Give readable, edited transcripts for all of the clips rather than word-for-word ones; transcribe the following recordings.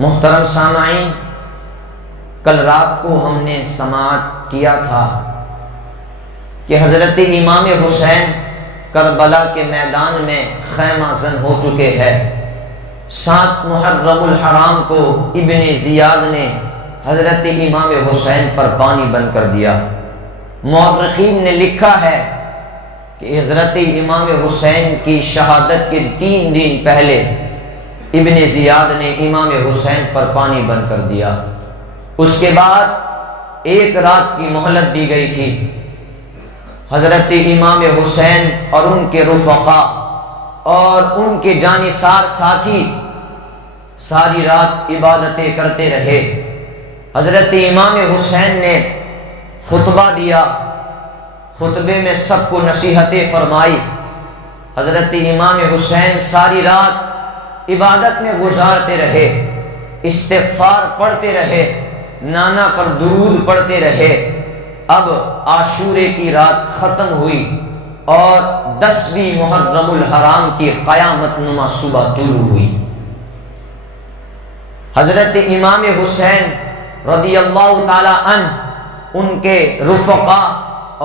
محترم سامعین، کل رات کو ہم نے سماعت کیا تھا کہ حضرت امام حسین کربلا کے میدان میں خیمہ زن ہو چکے ہیں۔ 7 محرم الحرام کو ابن زیاد نے حضرت امام حسین پر پانی بند کر دیا۔ مورخین نے لکھا ہے کہ حضرت امام حسین کی شہادت کے 3 دن پہلے ابن زیاد نے امام حسین پر پانی بند کر دیا۔ اس کے بعد 1 رات کی مہلت دی گئی تھی۔ حضرت امام حسین اور ان کے رفقا اور ان کے جانثار ساتھی ساری رات عبادتیں کرتے رہے۔ حضرت امام حسین نے خطبہ دیا، خطبے میں سب کو نصیحتیں فرمائی۔ حضرت امام حسین ساری رات عبادت میں گزارتے رہے، استغفار پڑھتے رہے، نانا پر درود پڑھتے رہے۔ اب عاشورے کی رات ختم ہوئی اور 10ویں محرم الحرام کی قیامت نما صبح طلوع ہوئی۔ حضرت امام حسین رضی اللہ تعالی عنہ، ان کے رفقا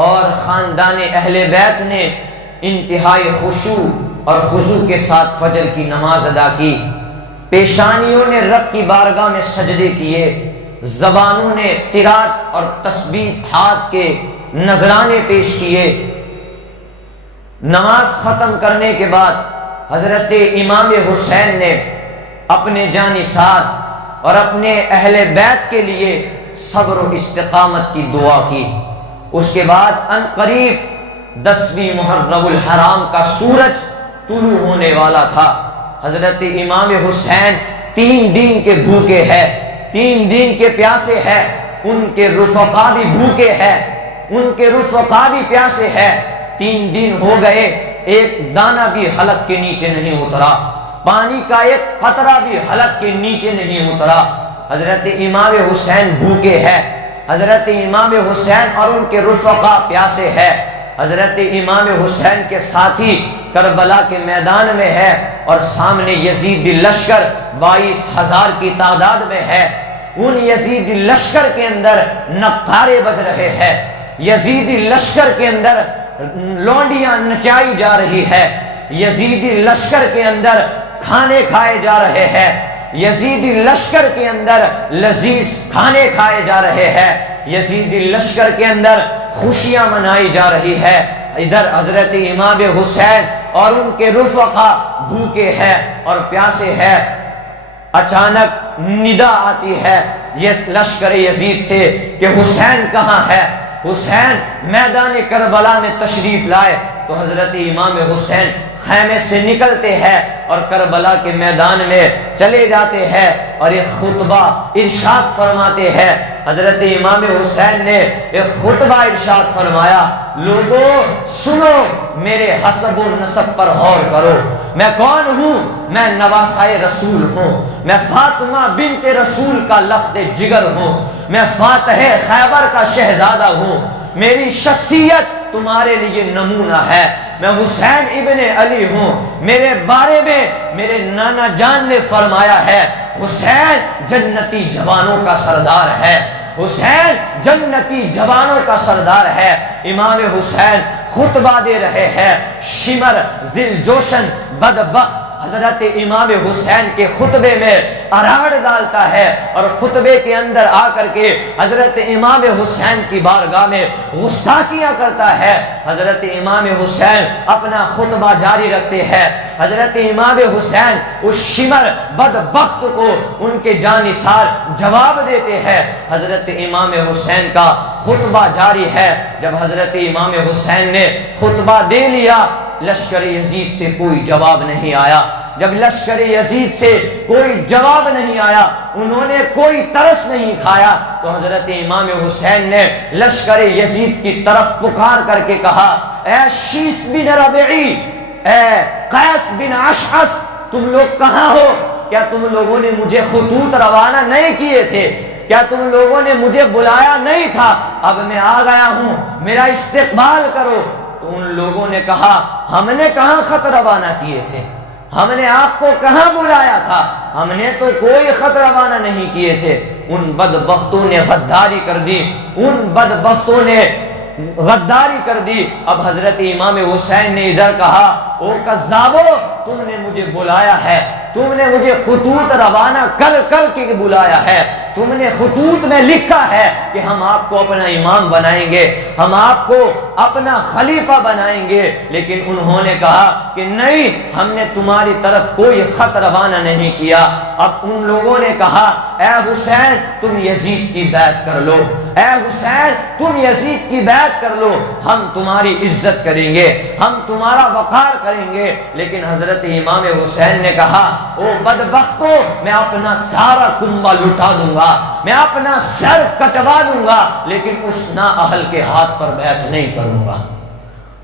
اور خاندان اہل بیت نے انتہائی خشوع اور خضوع کے ساتھ فجر کی نماز ادا کی۔ پیشانیوں نے رب کی بارگاہ میں سجدے کیے، زبانوں نے قرات اور تسبیحات کے نذرانے پیش کیے۔ نماز ختم کرنے کے بعد حضرت امام حسین نے اپنے جانثار اور اپنے اہل بیت کے لیے صبر و استقامت کی دعا کی۔ اس کے بعد ان قریب 10ویں محرم الحرام کا سورج طلوع ہونے والا تھا۔ حضرت امام حسین 3 دن کے بھوکے ہیں، 3 دن کے پیاسے ہیں، ان کے رفقا بھی بھوکے ہیں، ان کے رفقا بھی پیاسے ہیں۔ 3 دن ہو گئے، ایک دانہ بھی حلق کے نیچے نہیں اترا، پانی کا ایک قطرہ بھی حلق کے نیچے نہیں اترا۔ حضرت امام حسین بھوکے ہیں، حضرت امام حسین اور ان کے رفقا پیاسے ہیں۔ حضرت امام حسین کے ساتھی کربلا کے میدان میں ہے اور سامنے یزیدی لشکر 22,000 کی تعداد میں ہے۔ ان یزیدی لشکر کے اندر نقارے بج رہے ہیں، یزیدی لشکر کے اندر لونڈیاں نچائی جا رہی ہے، یزیدی لشکر کے اندر کھانے کھائے جا رہے ہیں، یزیدی لشکر کے اندر لذیذ کھانے کھائے جا رہے ہیں، یزیدی لشکر کے اندر خوشیاں منائی جا رہی ہے۔ ادھر حضرت امام حسین اور ان کے رفقا بھوکے ہیں اور پیاسے ہیں۔ اچانک ندا آتی ہے یہ لشکر یزید سے کہ حسین کہاں ہے؟ حسین میدان کربلا میں تشریف لائے۔ تو حضرت امام حسین خیمے سے نکلتے ہیں اور کربلا کے میدان میں چلے جاتے ہیں اور ایک خطبہ ارشاد فرماتے ہیں۔ حضرت امام حسین نے ایک خطبہ ارشاد فرمایا، لوگوں سنو، میرے حسب و نسب پر غور کرو۔ میں کون ہوں؟ میں نواسائے رسول ہوں، میں فاطمہ بنت رسول کا لخت جگر ہوں، میں فاتح خیبر کا شہزادہ ہوں۔ میری شخصیت تمہارے لیے نمونہ ہے۔ میں حسین ابن علی ہوں۔ میرے بارے میں میرے نانا جان نے فرمایا ہے، حسین جنتی جوانوں کا سردار ہے، حسین جنتی جوانوں کا سردار ہے۔ امام حسین خطبہ دے رہے ہیں، شمر ذل جوشن بدبخت حضرت امام حسین کے خطبے میں اراڑ ڈالتا ہے اور خطبے کے اندر آ کر کے حضرت امام حسین کی بارگاہ میں غستاخیاں کرتا ہے۔ حضرت امام حسین اپنا خطبہ جاری رکھتے ہیں۔ حضرت امام حسین اس شمر بدبخت کو ان کے جانثار جواب دیتے ہیں۔ حضرت امام حسین کا خطبہ جاری ہے۔ جب حضرت امام حسین نے خطبہ دے لیا، لشکر یزید سے کوئی جواب نہیں آیا۔ جب لشکر یزید سے کوئی جواب نہیں آیا، انہوں نے کوئی ترس نہیں کھایا، تو حضرت امام حسین نے لشکر یزید کی طرف پکار کر کے کہا، اے شیس بن ربعی، اے قیس بن اشعث، تم لوگ کہاں ہو؟ کیا تم لوگوں نے مجھے خطوط روانہ نہیں کیے تھے؟ کیا تم لوگوں نے مجھے بلایا نہیں تھا؟ اب میں آ گیا ہوں، میرا استقبال کرو۔ تو ان لوگوں نے کہا، ہم نے کہاں خط روانہ کیے تھے؟ ہم نے آپ کو کہاں بلایا تھا؟ ہم نے تو کوئی خط روانہ نہیں کیے تھے۔ ان بدبختوں نے غداری کر دی، ان بدبختوں نے غداری کر دی۔ اب حضرت امام حسین نے ادھر کہا، او کذابو، تم نے مجھے بلایا ہے، تم نے مجھے خطوط روانہ کر کے بلایا ہے، تم نے خطوط میں لکھا ہے کہ ہم آپ کو اپنا امام بنائیں گے، ہم آپ کو اپنا خلیفہ بنائیں گے، لیکن انہوں نے کہا کہ نہیں، ہم نے تمہاری طرف کوئی خط روانہ نہیں کیا۔ اب ان لوگوں نے کہا، اے حسین تم یزید کی بیعت کر لو، اے حسین تم یزید کی بیعت کر لو، ہم تمہاری عزت کریں گے، ہم تمہارا وقار کریں گے۔ لیکن حضرت امام حسین نے کہا، او بدبختو، میں اپنا سارا کنبہ لٹا دوں گا، میں اپنا سر کٹوا دوں گا، لیکن اس نااہل کے ہاتھ پر بیعت نہیں کروں گا،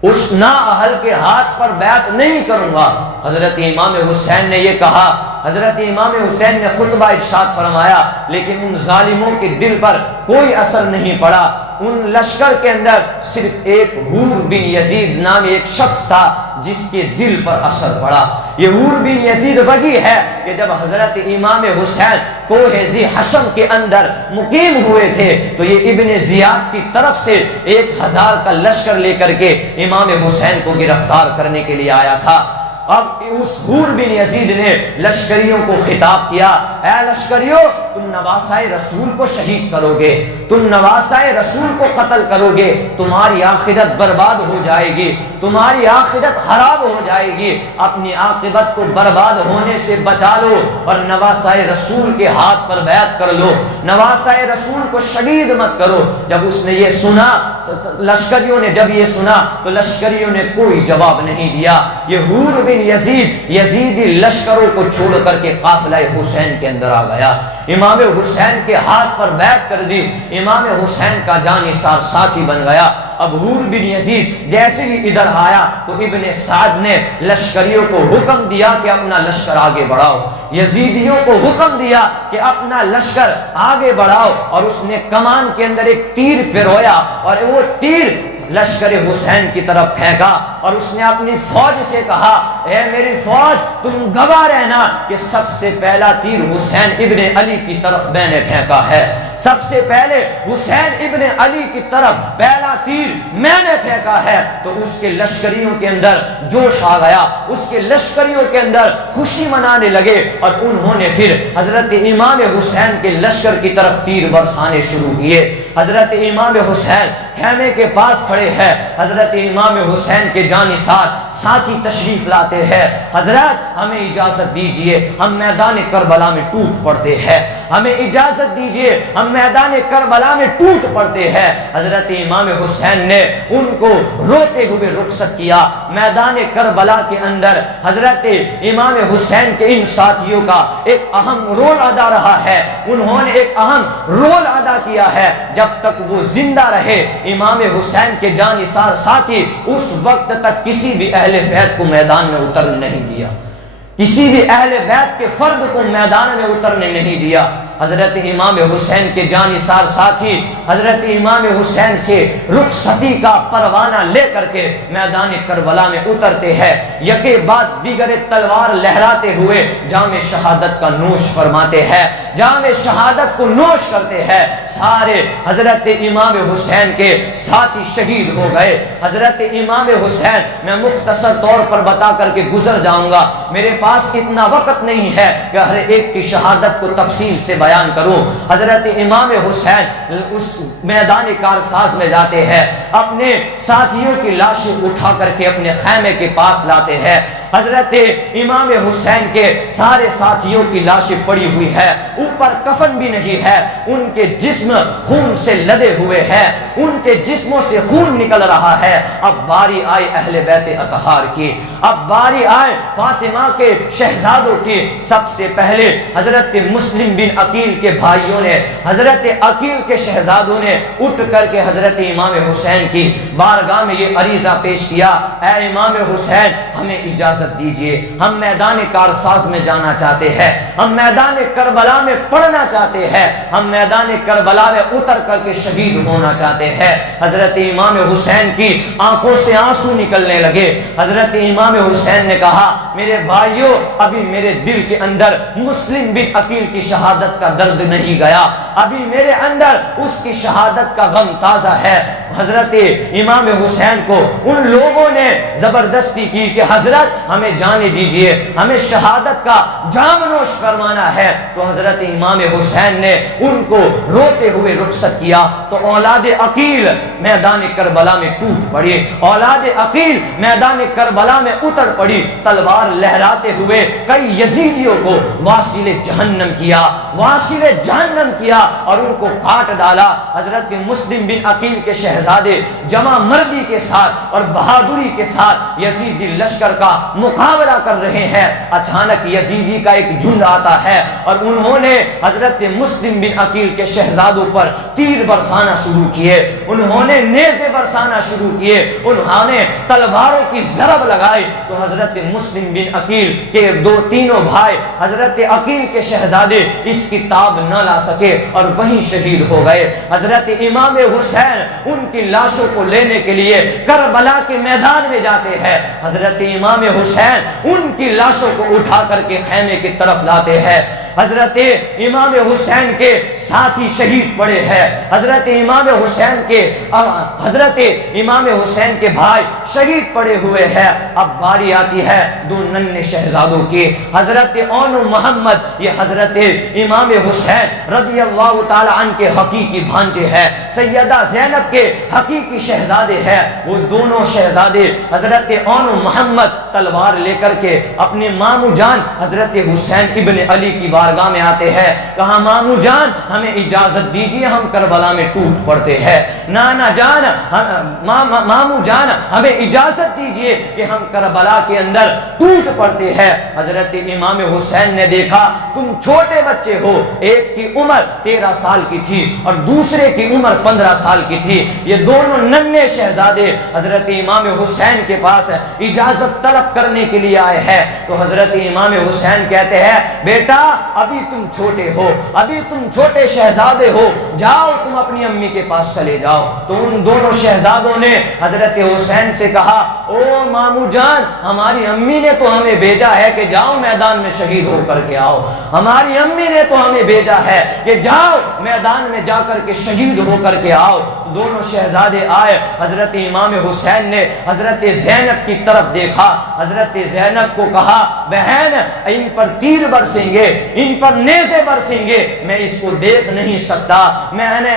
اس نااہل کے ہاتھ پر بیعت نہیں کروں گا۔ حضرت امام حسین نے یہ کہا، حضرت امام حسین نے خطبہ ارشاد فرمایا، لیکن ان ظالموں کے دل پر کوئی اثر نہیں پڑا۔ ان لشکر کے اندر صرف ایک حور بن یزید نام ایک شخص تھا جس کے دل پر اثر پڑا۔ یہ حور بن یزید وہی ہے کہ جب حضرت امام حسین کوہ ذی حشم کے اندر مقیم ہوئے تھے تو یہ ابن زیاد کی طرف سے 1000 کا لشکر لے کر کے امام حسین کو گرفتار کرنے کے لیے آیا تھا۔ اب اس حور بن یزید نے لشکریوں کو خطاب کیا، اے لشکریوں، تم نواسائے رسول کو شہید کرو گے، تم نواسائے رسول کو قتل کرو گے، تمہاری آخرت برباد ہو جائے گی، تمہاری آخرت خراب ہو جائے گی، اپنی عاقبت کو برباد ہونے سے بچا لو اور نواسائے رسول کے ہاتھ پر بیعت کر لو، نواسائے رسول کو شہید مت کرو۔ جب اس نے یہ سنا، لشکریوں نے جب یہ سنا تو لشکریوں نے کوئی جواب نہیں دیا۔ یہ حور بن یزیدی لشکروں کو چھوڑ کر کے قافلہ حسین کے اندر آ گیا، امام حسین کے ہاتھ پر بیعت کر دی، امام حسین کا جانثار ساتھی بن گیا۔ اب حور بن یزید جیسے ہی ادھر آیا تو ابن سعد نے لشکریوں کو حکم دیا کہ اپنا لشکر آگے بڑھاؤ، یزیدیوں کو حکم دیا کہ اپنا لشکر آگے بڑھاؤ، اور اس نے کمان کے اندر ایک تیر پھرویا اور وہ تیر لشکر حسین کی طرف پھینکا، اور اس نے اپنی فوج سے کہا، اے میری فوج، تم گواہ رہنا کہ سب سے پہلا تیر حسین ابن علی کی طرف میں نے پھینکا ہے، سب سے پہلے حسین ابن علی کی طرف پہلا تیر میں نے پھینکا ہے۔ تو اس کے لشکریوں کے اندر جوش آ گیا، اس کے لشکریوں کے اندر خوشی منانے لگے، اور انہوں نے پھر حضرت امام حسین کے لشکر کی طرف تیر برسانے شروع کیے۔ حضرت امام حسین خیمے کے پاس کھڑے ہیں، حضرت امام حسین کے جانثار ساتھی تشریف لاتے ہیں، حضرت ہمیں اجازت دیجئے، ہم میدان کربلا میں ٹوٹ پڑتے ہیں، ہمیں اجازت دیجئے، ہم میدان کربلا میں ٹوٹ پڑتے ہیں۔ حضرت امام حسین نے ان کو روتے ہوئے رخصت کیا۔ میدان کربلا کے اندر حضرت امام حسین کے ان ساتھیوں کا ایک اہم رول ادا رہا ہے، انہوں نے ایک اہم رول ادا کیا ہے۔ جب تک وہ زندہ رہے، امام حسین کے جانثار ساتھی اس وقت تک کسی بھی اہل بیت کو میدان میں اترنے نہیں دیا، کسی بھی اہل بیت کے فرد کو میدان میں اترنے نہیں دیا۔ حضرت امام حسین کے جانثار ساتھی حضرت امام حسین سے رخصتی کا پروانہ لے کر کے میدان کربلا میں اترتے ہیں، یکے بعد دیگر تلوار لہراتے ہوئے جام شہادت کا نوش فرماتے ہیں، جام شہادت کو نوش کرتے ہیں۔ سارے حضرت امام حسین کے ساتھی شہید ہو گئے۔ حضرت امام حسین، میں مختصر طور پر بتا کر کے گزر جاؤں گا، میرے پاس اتنا وقت نہیں ہے کہ ہر ایک کی شہادت کو تفصیل سے بیان کروں۔ حضرت امام حسین اس میدان کارساز میں جاتے ہیں، اپنے ساتھیوں کی لاشیں اٹھا کر کے اپنے خیمے کے پاس لاتے ہیں۔ حضرت امام حسین کے سارے ساتھیوں کی لاشیں پڑی ہوئی ہے، اوپر کفن بھی نہیں ہے، ان کے جسم خون سے لدے ہوئے ہیں، ان کے جسموں سے خون نکل رہا ہے۔ اب باری آئی اہل بیت اطہار کی، اب باری آئے فاطمہ کے شہزادوں کی۔ سب سے پہلے حضرت مسلم بن عقیل کے بھائیوں نے، حضرت عقیل کے شہزادوں نے اٹھ کر کے حضرت امام حسین کی بارگاہ میں یہ عریضہ پیش کیا، اے امام حسین، ہمیں اجازت اجازت دیجیے، ہم میدان کارساز میں جانا چاہتے ہیں، ہم میدان کربلا میں پڑھنا چاہتے ہیں، ہم میدان کربلا میں اتر کر کے شہید ہونا چاہتے ہیں۔ حضرت امام حسین کی آنکھوں سے آنسو نکلنے لگے۔ حضرت امام حسین نے کہا میرے بھائیوں، ابھی میرے دل کے اندر مسلم بن عقیل کی شہادت کا درد نہیں گیا، ابھی میرے اندر اس کی شہادت کا غم تازہ ہے۔ حضرت امام حسین کو ان لوگوں نے زبردستی کی کہ حضرت ہمیں جانے دیجئے، ہمیں شہادت کا جام نوش فرمانا ہے۔ تو حضرت امام حسین نے ان کو روتے ہوئے رخصت کیا تو اولاد عقیل میدان کربلا میں ٹوٹ پڑی، اولاد عقیل میدان کربلا میں اتر پڑی، تلوار لہراتے ہوئے کئی یزیدیوں کو واصل جہنم کیا، واصل جہنم کیا اور ان کو کاٹ ڈالا۔ حضرت مسلم بن عقیل کے شہزادے جمع مردی کے ساتھ اور بہادری کے ساتھ یزیدی لشکر کا مقابلہ کر رہے ہیں۔ اچانک یزیدی کا ایک جھنڈ آتا ہے اور انہوں نے حضرت مسلم بن عقیل کے شہزادوں پر تیر برسانا شروع کیے، انہوں نے نیزے برسانا شروع کیے، انہوں نے تلواروں کی ضرب لگائی۔ تو حضرت مسلم بن عقیل کے تینوں بھائی حضرت عقیل کے شہزادے اس کی تاب نہ لا سکے اور وہیں شہید ہو گئے۔ حضرت امام حسین ان کی لاشوں کو لینے کے لیے کربلا کے میدان میں جاتے ہیں۔ حضرت امام حسین ان کی لاشوں کو اٹھا کر کے خیمے کی طرف لاتے ہیں۔ حضرت امام حسین کے ساتھی شہید پڑے ہیں، حضرت امام حسین کے بھائی شہید پڑے ہوئے ہیں۔ اب باری آتی ہے دو ننھے شہزادوں کی، حضرت اون محمد، یہ حضرت امام حسین رضی اللہ تعالی عنہ کے حقیقی بھانجے ہیں، سیدہ زینب کے حقیقی شہزادے ہیں۔ وہ دونوں شہزادے حضرت اون محمد تلوار لے کر کے اپنے مامو جان حضرت حسین ابن علی کی بارگاہ میں آتے ہیں، کہا مامو جان ہمیں اجازت دیجیے، ہم کربلا میں ٹوٹ پڑتے ہیں، نانا جان مامو جان ہمیں اجازت دیجیے کہ ہم کربلا کے اندر ٹوٹ پڑتے ہیں۔ حضرت امام حسین نے دیکھا تم چھوٹے بچے ہو، ایک کی عمر 13 سال کی تھی اور دوسرے کی عمر 15 سال کی تھی، یہ دونوں ننھے شہزادے حضرت امام حسین کے پاس اجازت طلب کرنے کے لیے آئے ہیں۔ تو حضرت امام حسین کہتے ہیں بیٹا ابھی تم چھوٹے ہو، ابھی تم چھوٹے شہزادے ہو، جاؤ تم اپنی امی کے پاس چلے جاؤ۔ تو ان دونوں شہزادوں نے حضرت حسین سے کہا او مامو جان ہماری امی نے تو ہمیں بھیجا ہے کہ جاؤ میدان میں شہید ہو کر کے آؤ، ہماری امی نے تو ہمیں بھیجا ہے کہ جاؤ میدان میں جا کر کے شہید ہو کر کے آؤ۔ دونوں شہزادے آئے، حضرت امام حسین نے حضرت زینب کی طرف دیکھا، حضرت زینب کو کہا بہن ان پر تیر برسیں گے، ان پر نیزے برسیں گے، میں اس کو دیکھ نہیں سکتا،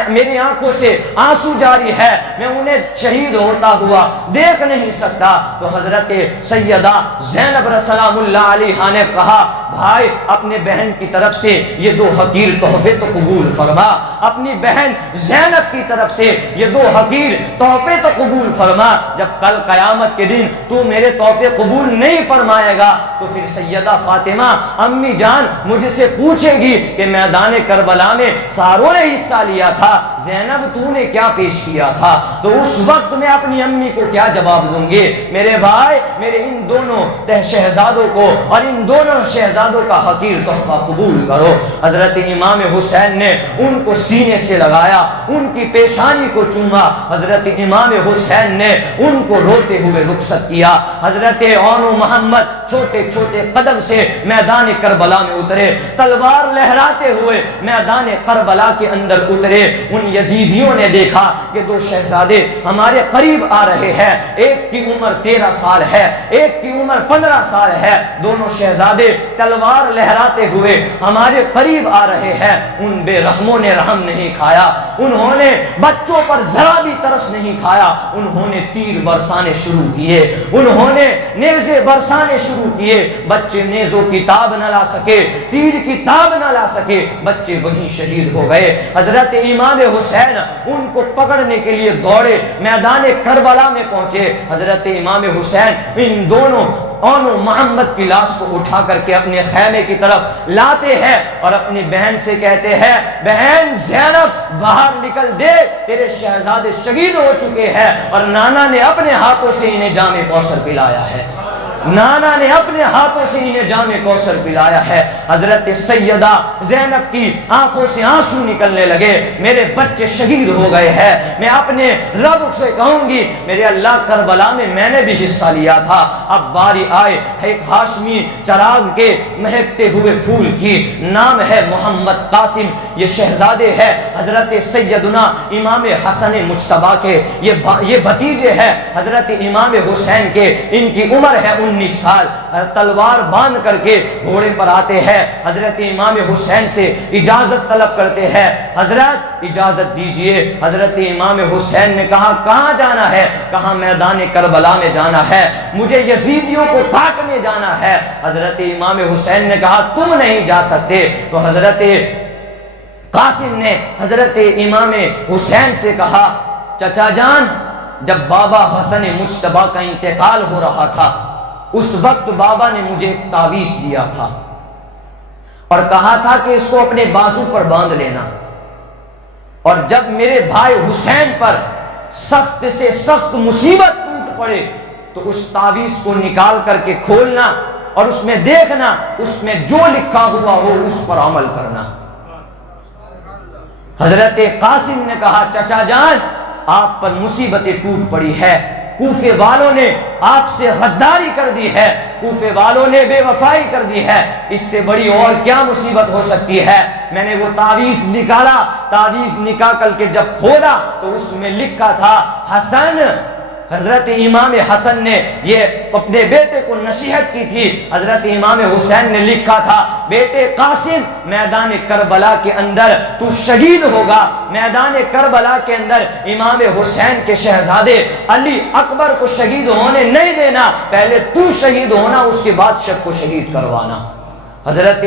میری آنکھوں سے آنسو جاری ہے، میں انہیں شہید ہوتا ہوا دیکھ نہیں سکتا۔ تو حضرت سیدہ زینب سلام اللہ علیہ نے کہا بھائی اپنے بہن کی طرف سے یہ دو حقیر تحفے تو قبول فرما، اپنی بہن زینب کی طرف سے یہ دو حقیر تحفے تو قبول فرما، جب کل قیامت کے دن تو میرے تحفے قبول نہیں فرمائے گا تو پھر سیدہ فاطمہ امی جان مجھ سے پوچھے گی کہ میدان کربلا میں ساروں نے حصہ لیا تھا، زینب تو نے کیا پیش کیا تھا، تو اس وقت میں اپنی امی کو کیا جواب دوں گی؟ میرے بھائی میرے ان دونوں شہزادوں کو اور ان دونوں شہزادوں کا حقیر تحفہ قبول کرو۔ حضرت امام حسین نے ان کو سینے سے لگایا، ان کی پیشانی کو چوما، حضرت امام حسین نے ان کو روتے ہوئے رخصت کیا۔ حضرت اون محمد چھوٹے چھوٹے قدم سے میدان کربلا میں اترے، تلوار لہراتے ہوئے میدان کربلا کے اندر اترے۔ ان یزیدیوں نے دیکھا کہ دو شہزادے ہمارے قریب آ رہے ہیں، ایک کی عمر 13 سال ہے، ایک کی عمر 15 سال ہے، دونوں شہزادے تلوار لہراتے ہوئے ہمارے قریب آ رہے ہیں۔ ان بے رحموں نے رحم نہیں کھایا، انہوں نے بچوں پر ذرا بھی ترس نہیں کھایا، انہوں نے تیر برسانے شروع کیے، انہوں نے نیزے برسانے شروع کیے، بچے نیزوں کی تاب نہ لا سکے، تیر کی تاب نہ لا سکے، بچے وہیں شہید ہو گئے۔ حضرت امام حسین ان کو پکڑنے کے لیے دوڑے، میدان کربلا میں پہنچے۔ حضرت امام حسین ان دونوں اون محمد کی لاش کو اٹھا کر کے اپنے خیمے کی طرف لاتے ہیں اور اپنی بہن سے کہتے ہیں بہن زینب باہر نکل دے، تیرے شہزادے شہید ہو چکے ہیں اور نانا نے اپنے ہاتھوں سے انہیں جام کوثر پلایا ہے۔ نانا نے اپنے ہاتھوں سے انہیں جام کوثر پلایا ہے۔ حضرت سیدہ زینب کی آنکھوں سے آنسو نکلنے لگے، میرے بچے شہید ہو گئے ہیں، میں اپنے رب سے کہوں گی میرے اللہ کربلا میں نے بھی حصہ لیا تھا۔ اب باری آئے ایک ہاشمی چراغ کے مہکتے ہوئے پھول کی، نام ہے محمد قاسم، یہ شہزادے ہے حضرت سیدنا امام حسن مجتبی کے، یہ بھتیجے ہیں حضرت امام حسین کے، ان کی عمر ہے 19 سال۔ تلوار باندھ کر کے گھوڑے پر آتے ہیں، حضرت امام حسین سے اجازت طلب کرتے ہیں، حضرت اجازت دیجئے۔ حضرت امام حسین نے کہا کہاں جانا ہے؟ کہا میدان کربلا میں جانا ہے، مجھے یزیدیوں کو کاٹنے جانا ہے۔ حضرت امام حسین نے کہا تم نہیں جا سکتے۔ تو حضرت قاسم نے حضرت امام حسین سے کہا چچا جان، جب بابا حسن مجتبی کا انتقال ہو رہا تھا اس وقت بابا نے مجھے ایک تعویذ دیا تھا اور کہا تھا کہ اس کو اپنے بازو پر باندھ لینا، اور جب میرے بھائی حسین پر سخت سے سخت مصیبت ٹوٹ پڑے تو اس تعویذ کو نکال کر کے کھولنا اور اس میں دیکھنا، اس میں جو لکھا ہوا ہو اس پر عمل کرنا۔ حضرت قاسم نے کہا چچا جان، آپ پر مصیبتیں ٹوٹ پڑی ہے، کوفے والوں نے آپ سے غداری کر دی ہے، کوفے والوں نے بے وفائی کر دی ہے، اس سے بڑی اور کیا مصیبت ہو سکتی ہے؟ میں نے وہ تعویذ نکالا، تعویذ نکال کر کے جب کھولا تو اس میں لکھا تھا حسن۔ حضرت امام حسن نے یہ اپنے بیٹے کو نصیحت کی تھی، حضرت امام حسین نے لکھا تھا بیٹے قاسم، میدان کربلا کے اندر تو شہید ہوگا، میدان کربلا کے اندر امام حسین کے شہزادے علی اکبر کو شہید ہونے نہیں دینا، پہلے تو شہید ہونا اس کے بعد شب کو شہید کروانا۔ حضرت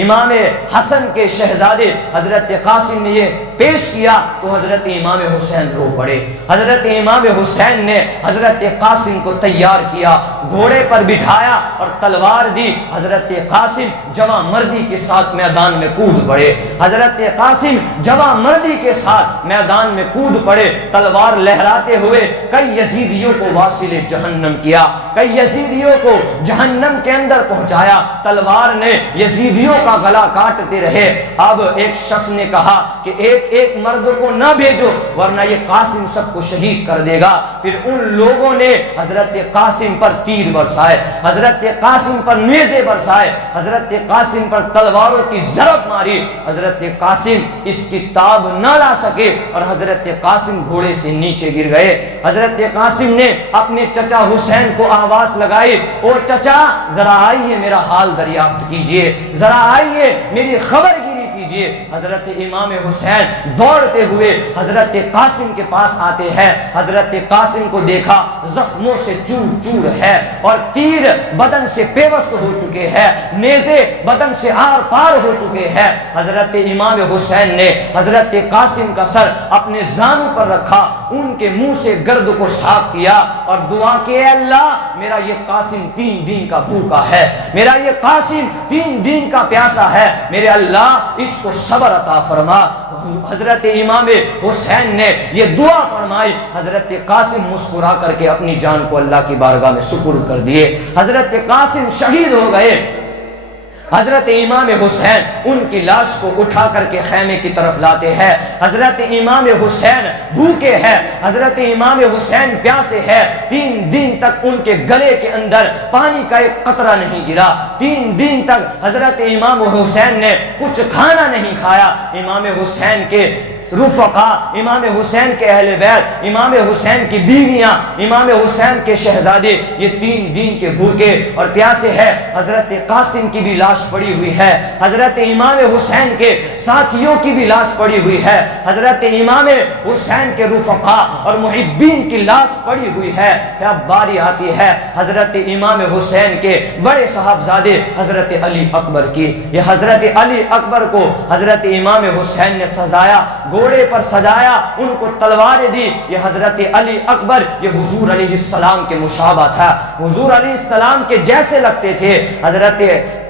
امام حسن کے شہزادے حضرت قاسم نے یہ پیش کیا تو حضرت امام حسین رو پڑے۔ حضرت امام حسین نے حضرت قاسم کو تیار کیا، گھوڑے پر بٹھایا اور تلوار دی، حضرت قاسم جواں مردی کے ساتھ میدان میں کود پڑے۔ حضرت قاسم جواں مردی کے ساتھ میدان میں کود پڑے، تلوار لہراتے ہوئے کئی یزیدیوں کو واصل جہنم کیا، کئی یزیدیوں کو جہنم کے اندر پہنچایا، تلوار نے یزیدیوں کا گلا کاٹتے رہے۔ اب ایک شخص نے کہا کہ ایک مرد کو نہ بھیجو ورنہ یہ قاسم سب کو شہید کر دے گا۔ پھر ان لوگوں نے حضرت قاسم پر تیر برسائے، حضرت قاسم پر نیزے برسائے، حضرت قاسم پر تلواروں کی ضرب ماری، حضرت قاسم اس کی تاب نہ لا سکے اور حضرت قاسم گھوڑے سے نیچے گر گئے۔ حضرت قاسم نے اپنے چچا حسین کو آواز لگائی، او چچا ذرا آئیے میرا حال دریافت کیجئے، ذرا آئیے میری خبر گیری کیجئے۔ حضرت امام حسین دوڑتے ہوئے حضرت قاسم کے پاس آتے ہیں، حضرت قاسم کو دیکھا زخموں سے چور چور ہے اور تیر بدن سے پیوست ہو چکے ہیں، نیزے بدن سے آر پار ہو چکے ہیں۔ حضرت امام حسین نے حضرت قاسم کا سر اپنے زانوں پر رکھا، ان کے منہ سے گرد کو صاف کیا اور دعا کی اے اللہ میرا یہ قاسم 3 دن کا بھوکا ہے، میرا یہ قاسم 3 دن کا پیاسا ہے، میرے اللہ اس کو صبر عطا فرما۔ حضرت امام حسین نے یہ دعا فرمائی، حضرت قاسم مسکرا کر کے اپنی جان کو اللہ کی بارگاہ میں سپرد کر دیے، حضرت قاسم شہید ہو گئے۔ حضرت امام حسین ان کی لاش کو اٹھا کر کے خیمے کی طرف لاتے ہیں، حضرت امام حسین بھوکے ہیں، حضرت امام حسین پیاسے ہیں، 3 دن تک ان کے گلے کے اندر پانی کا ایک قطرہ نہیں گرا، 3 دن تک حضرت امام حسین نے کچھ کھانا نہیں کھایا۔ امام حسین کے رفقا، امام حسین کے اہل بیت، امام حسین کی بیویاں، امام حسین کے شہزادے یہ 3 دن کے بھوکے اور پیاسے ہیں۔ حضرت قاسم کی بھی لاش پڑی ہوئی ہے، حضرت امام حسین کے ساتھیوں کی بھی لاش پڑی ہوئی ہے، حضرت امام حسین کے رفقا اور محبین کی لاش پڑی ہوئی ہے۔ اب باری آتی ہے حضرت امام حسین کے بڑے صاحبزادے حضرت علی اکبر کی۔ یہ حضرت علی اکبر کو حضرت امام حسین نے سجایا، گھوڑے پر سجایا، ان کو تلواریں دی۔ یہ حضرت علی اکبر یہ حضور علیہ السلام کے مشابہ تھا، حضور علیہ السلام کے جیسے لگتے تھے۔ حضرت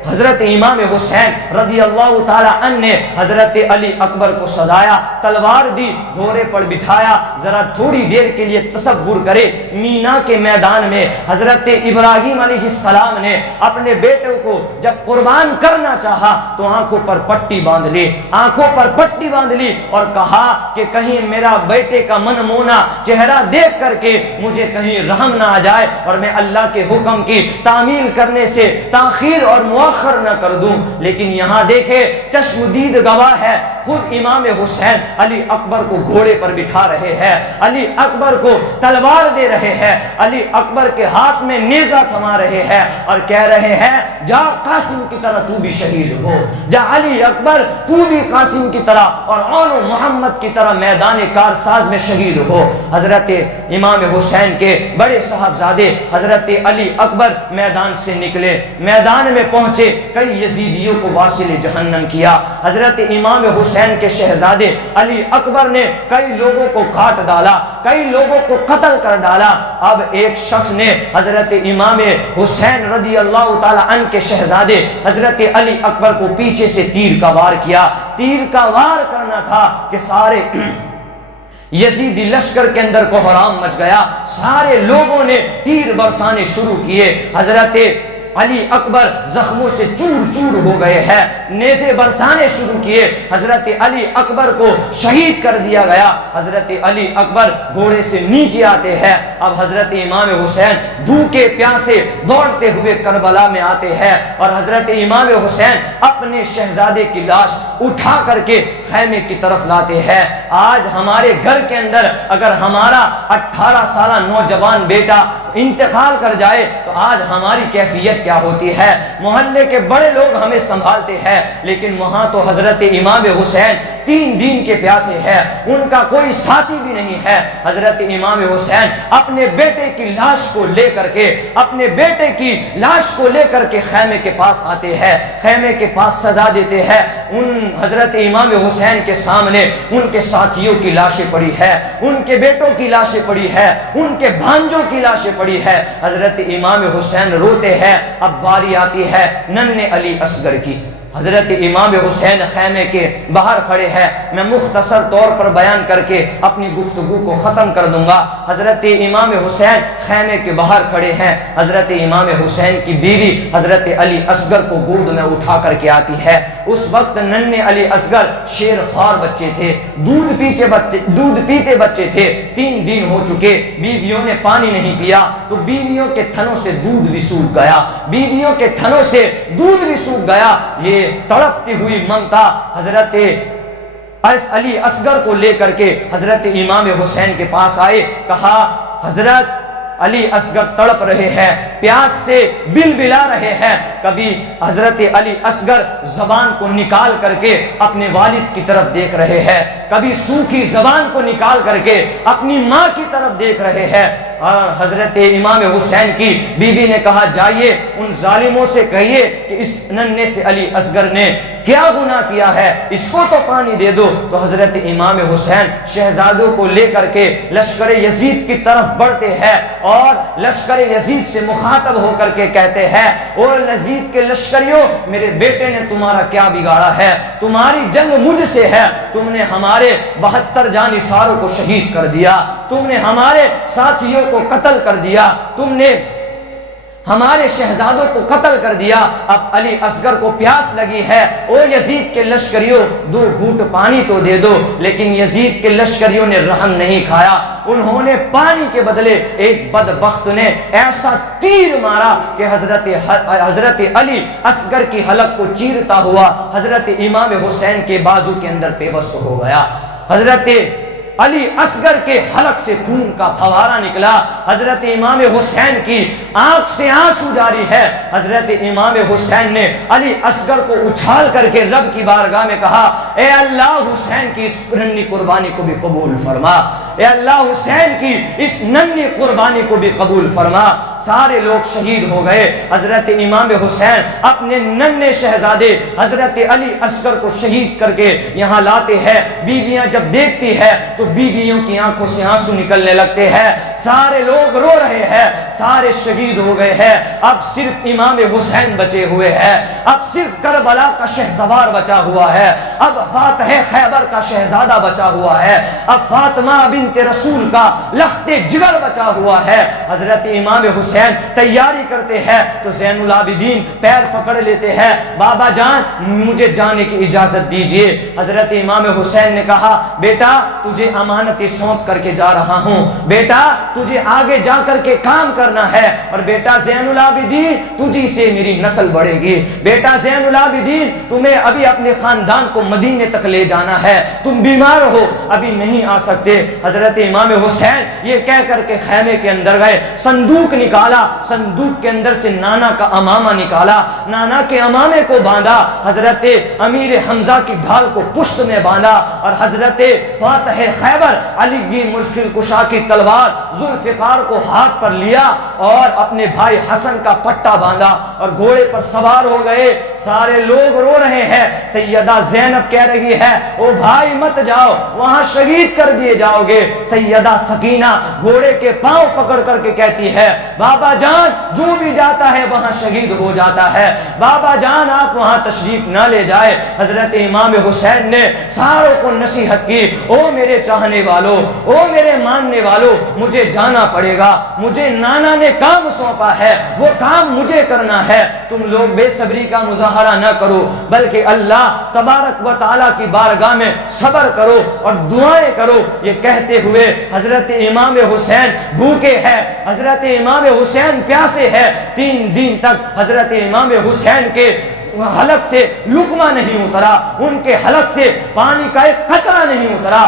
حضرت امام حسین رضی اللہ تعالی عنہ نے حضرت علی اکبر کو سجایا، تلوار دی، گھوڑے پر بٹھایا۔ ذرا تھوڑی دیر کے لیے تصور کرے، مینا کے میدان میں حضرت ابراہیم علیہ السلام نے اپنے بیٹے کو جب قربان کرنا چاہا تو آنکھوں پر پٹی باندھ لی، آنکھوں پر پٹی باندھ لی اور کہا کہ کہیں میرا بیٹے کا منمونا چہرہ دیکھ کر کے مجھے کہیں رحم نہ آ جائے اور میں اللہ کے حکم کی تعمیل کرنے سے تاخیر اور مؤخر نہ کر دوں۔ لیکن یہاں دیکھے چشمدید گواہ ہے، خود امام حسین علی اکبر کو گھوڑے پر بٹھا رہے ہیں، علی اکبر کو تلوار دے رہے ہیں، علی اکبر کے ہاتھ میں نیزہ تھما رہے ہیں اور کہہ رہے ہیں جا قاسم کی طرح تو بھی شہید ہو، جا علی اکبر تو بھی قاسم کی طرح اور اون و محمد کی طرح میدان کارساز میں شہید ہو۔ حضرت امام حسین کے بڑے صاحبزادے حضرت علی اکبر میدان سے نکلے، میدان میں پہنچے، کئی یزیدیوں کو واصل جہنم کیا۔ حضرت امام حسین کے شہزادے علی اکبر نے کئی لوگوں کو کاٹ ڈالا، کئی لوگوں کو قتل کر ڈالا۔ اب ایک شخص نے حضرت امام حسین رضی اللہ تعالی عنہ کے شہزادے حضرت علی اکبر کو پیچھے سے تیر کا وار کیا۔ تیر کا وار کرنا تھا کہ سارے یزیدی لشکر کے اندر کو حرام مچ گیا، سارے لوگوں نے تیر برسانے شروع کیے۔ حضرت علی اکبر زخموں سے چور چور ہو گئے ہیں، نیزے برسانے شروع کیے، حضرت علی اکبر کو شہید کر دیا گیا۔ حضرت علی اکبر گھوڑے سے نیچے آتے ہیں، اب حضرت امام حسین بھوکے پیاسے دوڑتے ہوئے کربلا میں آتے ہیں اور حضرت امام حسین اپنے شہزادے کی لاش اٹھا کر کے خیمے کی طرف لاتے ہیں۔ آج ہمارے گھر کے اندر اگر ہمارا 18 سالہ نوجوان بیٹا انتقال کر جائے تو آج ہماری کیفیت کیا ہوتی ہے؟ محلے کے بڑے لوگ ہمیں سنبھالتے ہیں، لیکن وہاں تو حضرت امام حسین 3 دن کے پیاسے ہیں، ان کا کوئی ساتھی بھی نہیں ہے۔ حضرت امام حسین اپنے بیٹے کی لاش کو لے کر کے، اپنے بیٹے کی لاش کو لے کر کے خیمے کے پاس آتے ہیں، خیمے کے پاس سجا دیتے ہیں۔ ان حضرت امام حسین کے سامنے ان کے ساتھیوں کی لاشیں پڑی ہے، ان کے بیٹوں کی لاشیں پڑی ہے، ان کے بھانجوں کی لاشیں پڑی ہے۔ حضرت امام حسین روتے ہیں۔ اب باری آتی ہے ننھے علی اصغر کی۔ حضرت امام حسین خیمے کے باہر کھڑے ہیں، میں مختصر طور پر بیان کر کے اپنی گفتگو کو ختم کر دوں گا۔ حضرت امام حسین خیمے کے باہر کھڑے ہیں، حضرت امام حسین کی بیوی حضرت علی اصغر کو گود میں اٹھا کر کے آتی ہے۔ اس وقت ننھے علی اصغر شیر خوار بچے تھے، دودھ پیتے بچے تھے، 3 دن ہو چکے، بیویوں نے پانی نہیں پیا تو بیویوں کے تھنوں سے دودھ بھی سوکھ گیا، بیویوں کے تھنوں سے دودھ بھی سوکھ گیا۔ یہ تڑپتی ہوئی ممتا حضرت علی اصغر کو لے کر کے حضرت امام حسین کے پاس آئے، کہا حضرت علی اصغر تڑپ رہے ہیں، پیاس سے بلبلا رہے ہیں۔ کبھی حضرت علی اصغر زبان کو نکال کر کے اپنے والد کی طرف دیکھ رہے ہیں، کبھی سوکھی زبان کو نکال کر کے اپنی ماں کی طرف دیکھ رہے ہیں۔ اور حضرت امام حسین کی بیوی نے کہا جائیے ان ظالموں سے کہیے کہ اس ننھے سے علی اصغر نے کیا گناہ کیا ہے، اس کو تو پانی دے دو۔ تو حضرت امام حسین شہزادوں کو لے کر کے لشکر یزید کی طرف بڑھتے ہیں اور لشکر یزید سے مخاطب ہو کر کے کہتے ہیں او یزید کے لشکریوں، میرے بیٹے نے تمہارا کیا بگاڑا ہے؟ تمہاری جنگ مجھ سے ہے، تم نے ہمارے 72 جانثاروں کو شہید کر دیا، تم نے ہمارے ساتھیوں کو قتل کر دیا، تم نے ہمارے شہزادوں کو قتل کر دیا۔ اب علی اصغر کو پیاس لگی ہے، او یزید کے لشکریوں 2 گھونٹ پانی تو دے دو، لیکن یزید کے لشکریوں نے رحم نہیں کھایا، انہوں نے پانی کے بدلے ایک بدبخت نے ایسا تیر مارا کہ حضرت علی اصغر کی حلق کو چیرتا ہوا حضرت امام حسین کے بازو کے اندر پیوست ہو گیا۔ حضرت علی اصغر کے حلق سے خون کا فوارہ نکلا، حضرت امام حسین کی آنکھ سے آنسو جاری ہے۔ حضرت امام حسین نے علی اصغر کو اچھال کر کے رب کی بارگاہ میں کہا اے اللہ حسین کی اس ننھی قربانی کو بھی قبول فرما، اے اللہ حسین کی اس ننھی قربانی کو بھی قبول فرما۔ سارے لوگ شہید ہو گئے۔ حضرت امام حسین اپنے ننھے شہزادے حضرت علی اصغر کو شہید کر کے یہاں لاتے ہیں۔ بیویاں جب دیکھتی ہے تو بیویوں کی آنکھوں سے آنسو نکلنے لگتے ہیں، سارے لوگ رو رہے ہیں، سارے شہید ہو گئے ہیں، اب صرف امام حسین بچے ہوئے ہیں، اب صرف کربلا کا شہسوار بچا ہوا ہے، اب فاتح خیبر کا شہزادہ بچا ہوا ہے، اب فاطمہ بنت رسول کا لخت جگر بچا ہوا ہے۔ حضرت امام حسین تیاری کرتے ہیں تو زین العابدین پیر پکڑ لیتے ہیں، بابا جان مجھے جانے کی اجازت دیجئے۔ حضرت امام حسین نے کہا بیٹا تجھے امانت سونپ کر کے جا رہا ہوں، بیٹا تجھے آگے جا کر کے کام کرنا ہے، اور بیٹا زین العابدین تجھی سے میری نسل بڑھے گی، بیٹا زین العابدین تمہیں ابھی اپنے خاندان کو مدینے تک لے جانا ہے، تم بیمار ہو ابھی نہیں آ سکتے۔ حضرت امام حسین یہ کہہ کر کے خیمے کے اندر گئے، صندوق نکالا، صندوق کے اندر سے نانا کا امامہ نکالا، نانا کے امامے کو باندھا، حضرت امیر حمزہ کی ڈھال کو پشت میں باندھا، اور حضرت فاتح خیبر علی مشکل کشا کی تلوار ذوالفقار کو ہاتھ پر لیا اور اپنے بھائی حسن کا پٹا باندھا اور گھوڑے پر سوار ہو گئے۔ سارے لوگ رو رہے ہیں، سیدہ زینب کہہ رہی ہے او بھائی مت جاؤ وہاں شہید کر دیے جاؤ گے۔ سیدہ سکینہ گھوڑے کے پاؤں پکڑ کر کے کہتی ہے بابا جان جو بھی جاتا ہے وہاں شہید ہو جاتا ہے، بابا جان آپ وہاں تشریف نہ لے جائے۔ حضرت امام حسین نے ساروں کو نصیحت کی، او میرے چاہنے والوں، او میرے ماننے والوں، مجھے جانا پڑے گا، مجھے نانا نے کام سونپا ہے، وہ کام مجھے کرنا ہے، تم لوگ بے صبری کا مظاہرہ نہ کرو بلکہ اللہ تبارک و تعالیٰ کی بارگاہ میں صبر کرو اور دعائیں کرو۔ یہ کہتے ہوئے حضرت امام حسین بھوکے ہیں، حضرت امام حسین پیاسے ہیں، 3 دن تک حضرت امام حسین کے حلق سے لقمہ نہیں اترا، ان کے حلق سے پانی کا ایک قطرہ نہیں اترا۔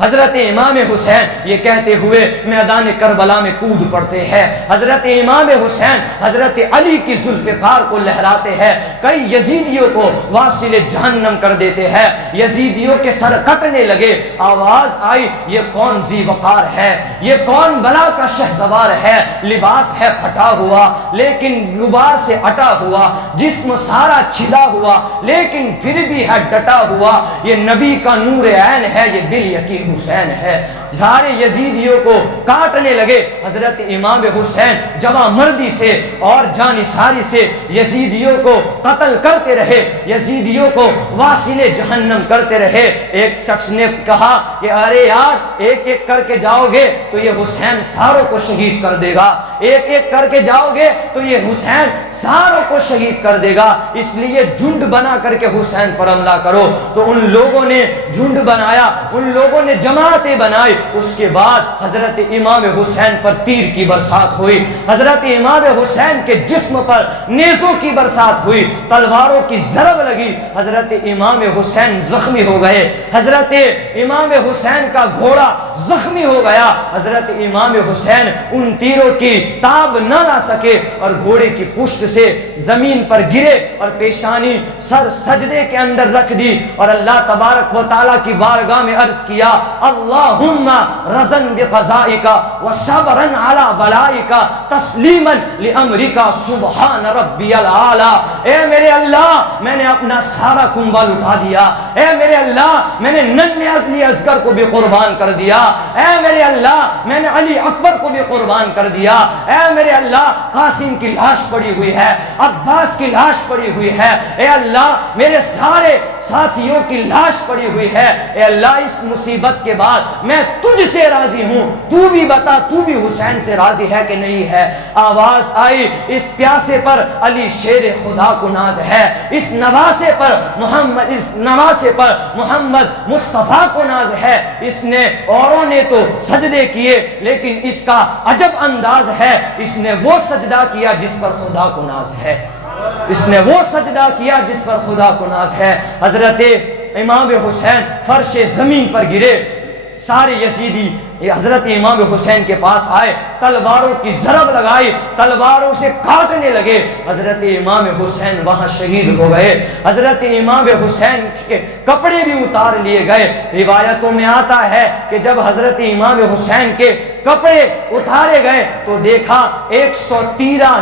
حضرت امام حسین یہ کہتے ہوئے میدان کربلا میں کود پڑتے ہیں۔ حضرت امام حسین حضرت علی کی ذوالفقار کو لہراتے ہیں، کئی یزیدیوں کو واصل جہنم کر دیتے ہیں، یزیدیوں کے سر کٹنے لگے۔ آواز آئی یہ کون ذی وقار ہے، یہ کون بلا کا شہسوار ہے، لباس ہے پھٹا ہوا لیکن غبار سے اٹا ہوا، جسم سارا چھلا ہوا لیکن پھر بھی ہے ڈٹا ہوا، یہ نبی کا نور عین ہے، یہ دل یقین حسین ہے۔ سارے یزیدیوں کو کاٹنے لگے۔ حضرت امام حسین جواں مردی سے اور جانثاری سے یزیدیوں کو قتل کرتے رہے، یزیدیوں کو واصل جہنم کرتے رہے۔ ایک شخص نے کہا کہ ارے یار ایک ایک کر کے جاؤ گے تو یہ حسین ساروں کو شہید کر دے گا، ایک ایک کر کے جاؤ گے تو یہ حسین ساروں کو شہید کر دے گا، اس لیے جھنڈ بنا کر کے حسین پر حملہ کرو۔ تو ان لوگوں نے جھنڈ بنایا، ان لوگوں نے جماعتیں بنائی۔ اس کے بعد حضرت امام حسین پر تیر کی برسات ہوئی، حضرت امام حسین کے جسم پر نیزوں کی برسات ہوئی، تلواروں کی ضرب لگی، حضرت امام حسین زخمی ہو گئے، حضرت امام حسین کا گھوڑا زخمی ہو گیا، حضرت امام حسین ان تیروں کی تاب نہ لا سکے اور گھوڑے کی پشت سے زمین پر گرے اور پیشانی سر سجدے کے اندر رکھ دی اور اللہ تبارک و تعالیٰ کی بارگاہ میں عرض کیا اللہم رضن بقضائک وصبرا علی بلائک تسلیما لامرک سبحان ربی العالی۔ اے میرے اللہ میں نے اپنا سارا کنبل اٹھا دیا، اے میرے اللہ میں نے ننھے اصلی اصغر کو بھی قربان کر دیا، اے میرے اللہ میں نے علی اکبر کو بھی قربان کر دیا، اے میرے اللہ قاسم کی لاش پڑی ہوئی ہے، عباس کی لاش پڑی ہوئی ہے، اے اللہ میرے سارے ساتھیوں کی لاش پڑی ہوئی ہے، اے اللہ اس مصیبت کے بعد میں تجھ سے راضی ہوں، تو بھی بتا تو بھی حسین سے راضی ہے کہ نہیں ہے۔ آواز آئی اس پیاسے پر علی شیر خدا کو ناز ہے، اس نواسے پر محمد مصطفیٰ کو ناز ہے، اس نے اوروں نے تو سجدے کیے لیکن اس کا عجب انداز ہے، اس نے وہ سجدہ کیا جس پر خدا کو ناز ہے، اس نے وہ سجدہ کیا جس پر خدا کو ناز ہے۔ حضرت امام حسین فرش زمین پر گرے، سارے یزیدی حضرت امام حسین کے پاس آئے، تلواروں کی ضرب لگائی، تلواروں سے کاٹنے لگے، حضرت امام حسین وہاں شہید ہو گئے، حضرت امام حسین کے کپڑے بھی اتار لیے گئے۔ روایتوں میں آتا ہے کہ جب حضرت امام حسین کے کپڑے اتارے گئے تو دیکھا 113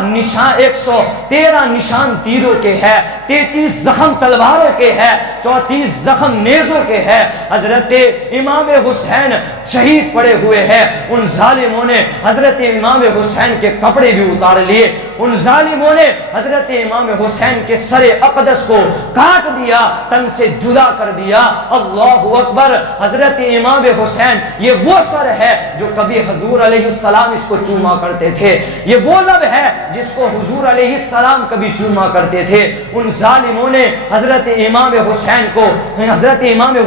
نشان تیروں کے ہے، 33 زخم تلواروں کے ہے، 34 زخم نیزوں کے ہے۔ حضرت امام حسین شہید پڑے ہوئے ہیں۔ ان ظالموں نے حضرت امام حسین کے کپڑے بھی اتار لیے، ان ظالموں نے حضرت امام حسین کے سر اقدس کو کاٹ دیا، تن سے جدا کر دیا۔ اللہ اکبر۔ حضرت امام حسین یہ وہ سر ہے جو کبھی حضور علیہ السلام اس کو چوما کرتے تھے، یہ وہ لب ہے جس کو حضور علیہ السلام کبھی چوما کرتے تھے۔ ان ظالموں نے حضرت امام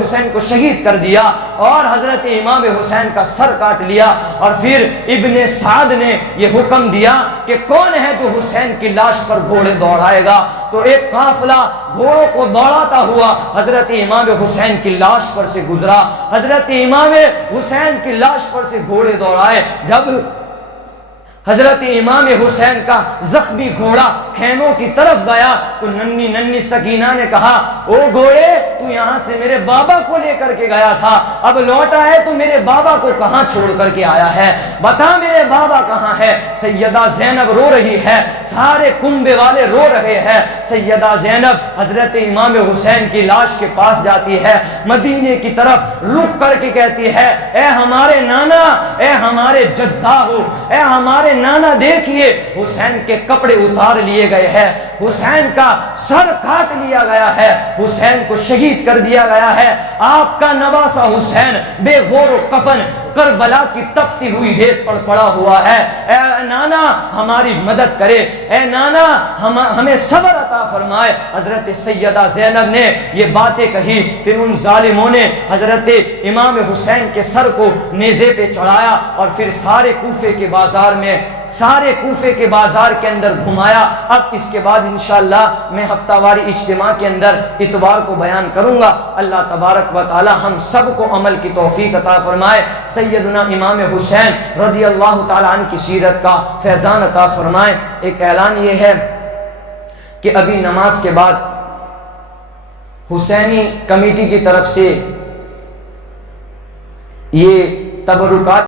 حسین کو شہید کر دیا اور حضرت امام حسین کا سر کاٹ لیا۔ اور پھر ابن سعد نے یہ حکم دیا کہ کون ہے جو حسین کی لاش پر گھوڑے دوڑائے گا؟ تو ایک قافلہ گھوڑوں کو دوڑاتا ہوا حضرت امام حسین کی لاش پر سے گزرا۔ حضرت امام حسین کی لاش پر سے گھوڑے دوڑائے۔ جب حضرت امام حسین کا زخمی گھوڑا خیموں کی طرف گیا تو ننھی سکینہ نے کہا، او گھوڑے تو یہاں سے میرے بابا کو لے کر کے گیا تھا، اب لوٹا ہے تو میرے بابا کو کہاں چھوڑ کر کے آیا ہے؟ بتا میرے بابا کہاں ہے؟ سیدہ زینب رو رہی ہے، سارے کنبے والے رو رہے ہیں۔ سیدہ زینب حضرت امام حسین کی لاش کے پاس جاتی ہے، مدینے کی طرف رک کر کے کہتی ہے، اے ہمارے نانا، اے ہمارے جدہ ہو، اے ہمارے نانا دیکھیے حسین کے کپڑے اتار لیے گئے ہیں، حسین کا سر کاٹ لیا گیا ہے، حسین کو شہید کر دیا گیا ہے۔ آپ کا نواسا حسین بے غور و کفن کربلا کی تپتی ہوئی ریت پر پڑا ہوا ہے۔ اے نانا ہماری مدد کرے، اے نانا ہمیں صبر عطا فرمائے۔ حضرت سیدہ زینب نے یہ باتیں کہی، پھر ان ظالموں نے حضرت امام حسین کے سر کو نیزے پہ چڑھایا اور پھر سارے کوفے کے بازار کے اندر گھمایا۔ اب اس کے بعد انشاءاللہ میں ہفتہ واری اجتماع کے اندر اتوار کو بیان کروں گا۔ اللہ تبارک و تعالی ہم سب کو عمل کی توفیق عطا فرمائے۔ سیدنا امام حسین رضی اللہ تعالی عنہ کی سیرت کا فیضان عطا فرمائے۔ ایک اعلان یہ ہے کہ ابھی نماز کے بعد حسینی کمیٹی کی طرف سے یہ تبرکات